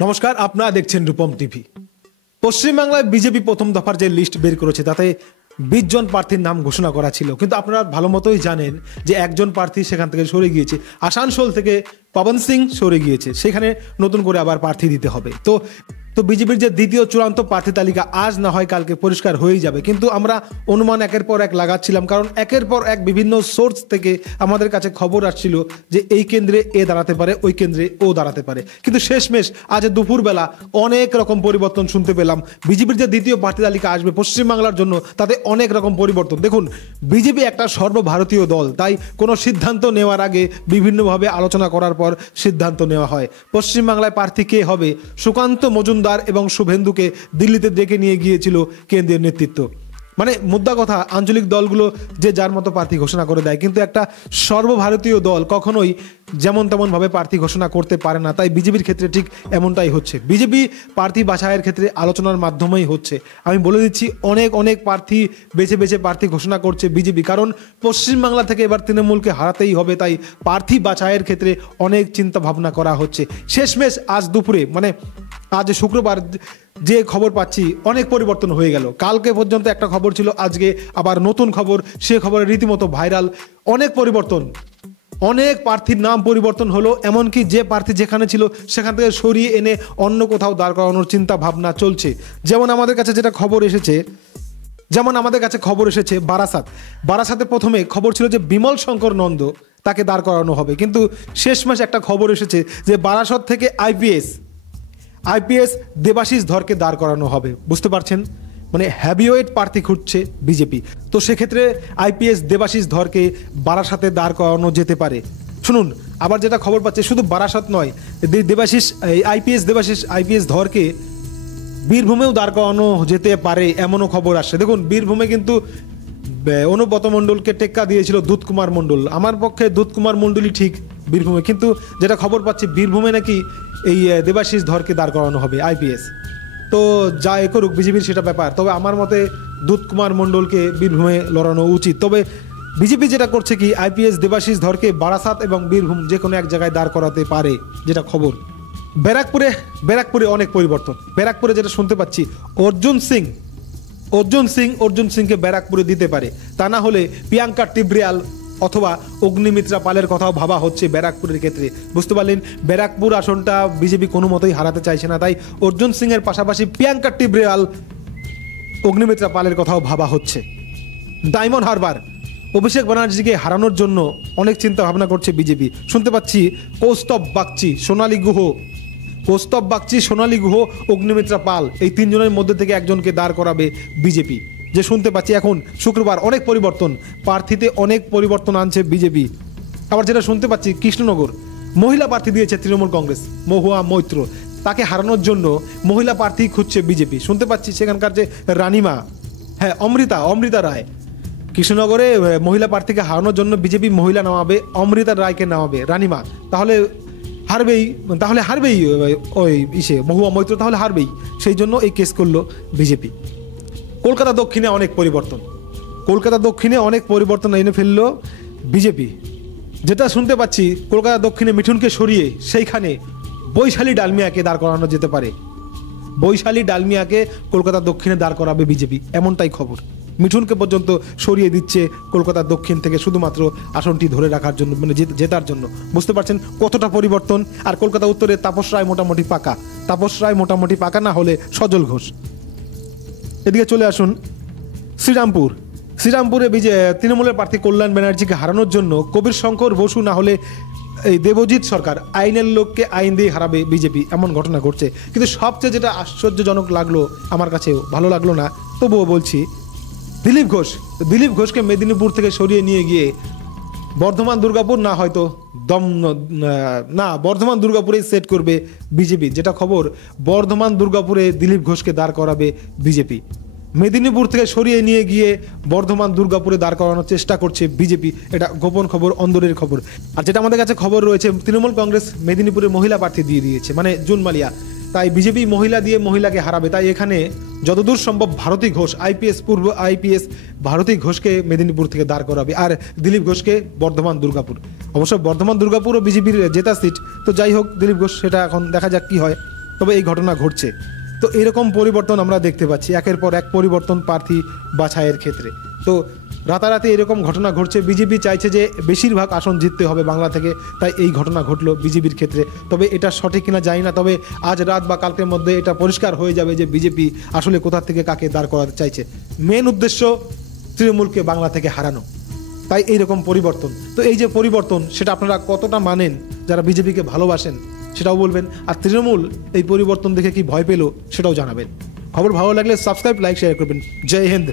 নমস্কার, আপনারা দেখছেন রূপম টিভি। পশ্চিমবাংলায় বিজেপি প্রথম দফার যে লিস্ট বের করেছে তাতে 20 জন প্রার্থীর নাম ঘোষণা করা ছিল, কিন্তু আপনারা ভালো মতোই জানেন যে একজন প্রার্থী সেখান থেকে সরে গিয়েছে। আসানসোল থেকে পবন সিং সরে গিয়েছে, সেখানে নতুন করে আবার প্রার্থী দিতে হবে। তো বিজেপির যে দ্বিতীয় চূড়ান্ত প্রার্থী তালিকা আজ না হয় কালকে পরিষ্কার হয়েই যাবে, কিন্তু আমরা অনুমান একের পর এক লাগাচ্ছিলাম, কারণ একের পর এক বিভিন্ন সোর্স থেকে আমাদের কাছে খবর আসছিল যে এই কেন্দ্রে এ দাঁড়াতে পারে, ওই কেন্দ্রে ও দাঁড়াতে পারে। কিন্তু শেষমেশ আজ দুপুরবেলা অনেক রকম পরিবর্তন শুনতে পেলাম। বিজেপির যে দ্বিতীয় প্রার্থী তালিকা আসবে পশ্চিমবাংলার জন্য তাতে অনেক রকম পরিবর্তন। দেখুন, বিজেপি একটা সর্বভারতীয় দল, তাই কোনো সিদ্ধান্ত নেওয়ার আগে বিভিন্নভাবে আলোচনা করার পর সিদ্ধান্ত নেওয়া হয়। পশ্চিমবাংলায় প্রার্থী কে হবে, সুকান্ত মজুমদার এবং শুভেন্দুকে দিল্লিতে ডেকে নিয়ে গিয়েছিল কেন্দ্রীয় নেতৃত্ব। মানে মুদ্রা কথা, আঞ্চলিক দলগুলো যে যার মতো প্রার্থী ঘোষণা করে দেয়, কিন্তু একটা সর্বভারতীয় দল কখনোই যেমন তেমন ভাবে প্রার্থী ঘোষণা করতে পারে না। তাই বিজেপির ক্ষেত্রে ঠিক এমনটাই হচ্ছে। বিজেপি প্রার্থী বাছাইয়ের ক্ষেত্রে আলোচনার মাধ্যমেই হচ্ছে। আমি বলে দিচ্ছি, অনেক প্রার্থী বেছে বেছে প্রার্থী ঘোষণা করছে বিজেপি, কারণ পশ্চিমবাংলা থেকে এবার তৃণমূলকে হারাতেই হবে। তাই প্রার্থী বাছাইয়ের ক্ষেত্রে অনেক চিন্তা ভাবনা করা হচ্ছে। শেষমেশ আজ দুপুরে, মানে আজ শুক্রবার, যে খবর পাচ্ছি অনেক পরিবর্তন হয়ে গেল। কালকে পর্যন্ত একটা খবর ছিল, আজকে আবার নতুন খবর, সে খবরে রীতিমতো ভাইরাল। অনেক পরিবর্তন, অনেক প্রার্থীর নাম পরিবর্তন হলো, এমনকি যে প্রার্থী যেখানে ছিল সেখান থেকে সরিয়ে এনে অন্য কোথাও দাঁড় করানোর চিন্তা ভাবনা চলছে। যেমন আমাদের কাছে খবর এসেছে বারাসাতে প্রথমে খবর ছিল যে বিমল শঙ্কর নন্দ তাকে দাঁড় করানো হবে, কিন্তু শেষমেশ একটা খবর এসেছে যে বারাসত থেকে আইপিএস দেবাশিস ধরকে দাঁড় করানো হবে। বুঝতে পারছেন, মানে হ্যাভিওয়েট প্রার্থী খুঁজছে বিজেপি। তো সেক্ষেত্রে আইপিএস দেবাশিস ধরকে বারাসাতে দাঁড় করানো যেতে পারে। শুনুন, আবার যেটা খবর পাচ্ছে, শুধু বারাসাত নয়, আইপিএস ধরকে বীরভূমেও দাঁড় করানো যেতে পারে, এমনও খবর আসছে। দেখুন, বীরভূমে কিন্তু অনুব্রত মণ্ডলকে টেক্কা দিয়েছিল দুধ কুমার মণ্ডল। আমার পক্ষে দুধ কুমার মণ্ডলই ঠিক বীরভূমে, কিন্তু যেটা খবর পাচ্ছি বীরভূমে নাকি এই দেবাশিস ধরকে দাঁড় করানো হবে আইপিএস। তো যা এ করুক বিজেপির সেটা ব্যাপার, তবে আমার মতে দুধ কুমার মণ্ডলকে বীরভূমে লড়ানো উচিত। তবে বিজেপি যেটা করছে কি, আইপিএস দেবাশিস ধরকে বারাসাত এবং বীরভূম যে কোনো এক জায়গায় দাঁড় করাতে পারে, যেটা খবর। ব্যারাকপুরে অনেক পরিবর্তন। ব্যারাকপুরে যেটা শুনতে পাচ্ছি, অর্জুন সিংকে ব্যারাকপুরে দিতে পারে। তা না হলে প্রিয়াঙ্কা টিব্রিয়াল অথবা অগ্নিমিত্রা পালের কথাও ভাবা হচ্ছে ব্যারাকপুরের ক্ষেত্রে। বুঝতে পারলেন, ব্যারাকপুর আসনটা বিজেপি কোনো মতোই হারাতে চাইছে না। তাই অর্জুন সিং এর পাশাপাশি প্রিয়াঙ্কা টিব্রিয়াল, অগ্নিমিত্রা পালের কথাও ভাবা হচ্ছে। ডায়মন্ড হারবার, অভিষেক ব্যানার্জিকে হারানোর জন্য অনেক চিন্তা ভাবনা করছে বিজেপি। শুনতে পাচ্ছি কৌস্তব বাগচি, সোনালী গুহ, অগ্নিমিত্রা পাল, এই তিনজনের মধ্যে থেকে একজনকে দাঁড় করাবে বিজেপি। যে শুনতে পাচ্ছি এখন শুক্রবার অনেক পরিবর্তন, প্রার্থীতে অনেক পরিবর্তন আনছে বিজেপি। আবার যেটা শুনতে পাচ্ছি, কৃষ্ণনগর মহিলা প্রার্থী দিয়েছে তৃণমূল কংগ্রেস, মহুয়া মৈত্র, তাকে হারানোর জন্য মহিলা প্রার্থী খুঁজছে বিজেপি। শুনতে পাচ্ছি সেখানকার যে রানীমা, অমৃতা রায়, কৃষ্ণনগরে মহিলা প্রার্থীকে হারানোর জন্য বিজেপি মহিলা নামাবে, অমৃতা রায়কে নামাবে রানীমা। তাহলে হারবেই ওই মহুয়া মৈত্র, তাহলে হারবেই। সেই জন্য এই কেস করলো বিজেপি। কলকাতা দক্ষিণে অনেক পরিবর্তন এনে ফেললো বিজেপি। যেটা শুনতে পাচ্ছি, কলকাতা দক্ষিণে মিঠুনকে সরিয়ে সেইখানে বৈশালী ডালমিয়াকে দাঁড় করানো যেতে পারে। বৈশালী ডালমিয়াকে কলকাতা দক্ষিণে দাঁড় করাবে বিজেপি, এমনটাই খবর। মিঠুনকে পর্যন্ত সরিয়ে দিচ্ছে কলকাতা দক্ষিণ থেকে শুধুমাত্র আসনটি ধরে রাখার জন্য, মানে জেতার জন্য। বুঝতে পারছেন কতটা পরিবর্তন। আর কলকাতা উত্তরে তাপস রায় মোটামুটি পাকা, না হলে সজল ঘোষ। এদিকে চলে আসুন শ্রীরামপুরে তৃণমূলের প্রার্থী কল্যাণ ব্যানার্জিকে হারানোর জন্য কবির শঙ্কর বসু না হলে এই দেবজিৎ সরকার, আইনের লোককে আইন দিয়ে হারাবে বিজেপি, এমন ঘটনা ঘটছে। কিন্তু সবচেয়ে যেটা আশ্চর্যজনক লাগলো, আমার কাছে ভালো লাগলো না, তবুও বলছি, দিলীপ ঘোষকে মেদিনীপুর থেকে সরিয়ে নিয়ে গিয়ে বর্ধমান দুর্গাপুরে সেট করবে বিজেপি। যেটা খবর, বর্ধমান দুর্গাপুরে দিলীপ ঘোষকে দাঁড় করাবে বিজেপি। মেদিনীপুর থেকে সরিয়ে নিয়ে গিয়ে বর্ধমান দুর্গাপুরে দাঁড় করানোর চেষ্টা করছে বিজেপি। এটা গোপন খবর, অন্দরের খবর। আর যেটা আমাদের কাছে খবর রয়েছে, তৃণমূল কংগ্রেস মেদিনীপুরে মহিলা প্রার্থী দিয়ে দিয়েছে, মানে জুন মালিয়া। তাই বিজেপি মহিলা দিয়ে মহিলাকে হারাবে। তাই এখানে যতদূর সম্ভব ভারতী ঘোষ, আইপিএস ভারতী ঘোষকে মেদিনীপুর থেকে দাঁড় করাবে, আর দিলীপ ঘোষকে বর্ধমান দুর্গাপুর। অবশ্য বর্ধমান দুর্গাপুরও বিজেপির জেতা সিট, তো যাই হোক দিলীপ ঘোষ, সেটা এখন দেখা যাক কি হয়। তবে এই ঘটনা ঘটছে। তো এরকম পরিবর্তন আমরা দেখতে পাচ্ছি, একের পর এক পরিবর্তন প্রার্থী বাছাইয়ের ক্ষেত্রে। তো রাতারাতি এরকম ঘটনা ঘটছে। বিজেপি চাইছে যে বেশিরভাগ আসন জিততে হবে বাংলা থেকে, তাই এই ঘটনা ঘটলো বিজেপির ক্ষেত্রে। তবে এটা সঠিক কিনা জানি না, তবে আজ রাত বা কালকের মধ্যে এটা পরিষ্কার হয়ে যাবে যে বিজেপি আসলে কোথা থেকে কাকে দাঁড় করাতে চাইছে। মেন উদ্দেশ্য তৃণমূলকে বাংলা থেকে হারানো, তাই এইরকম পরিবর্তন। তো এই যে পরিবর্তন, সেটা আপনারা কতটা মানেন, যারা বিজেপিকে ভালোবাসেন সেটাও বলবেন, আর তৃণমূল এই পরিবর্তন দেখে কি ভয় পেল সেটাও জানাবেন। খবর ভালো লাগলে সাবস্ক্রাইব, লাইক, শেয়ার করবেন। জয় হিন্দ।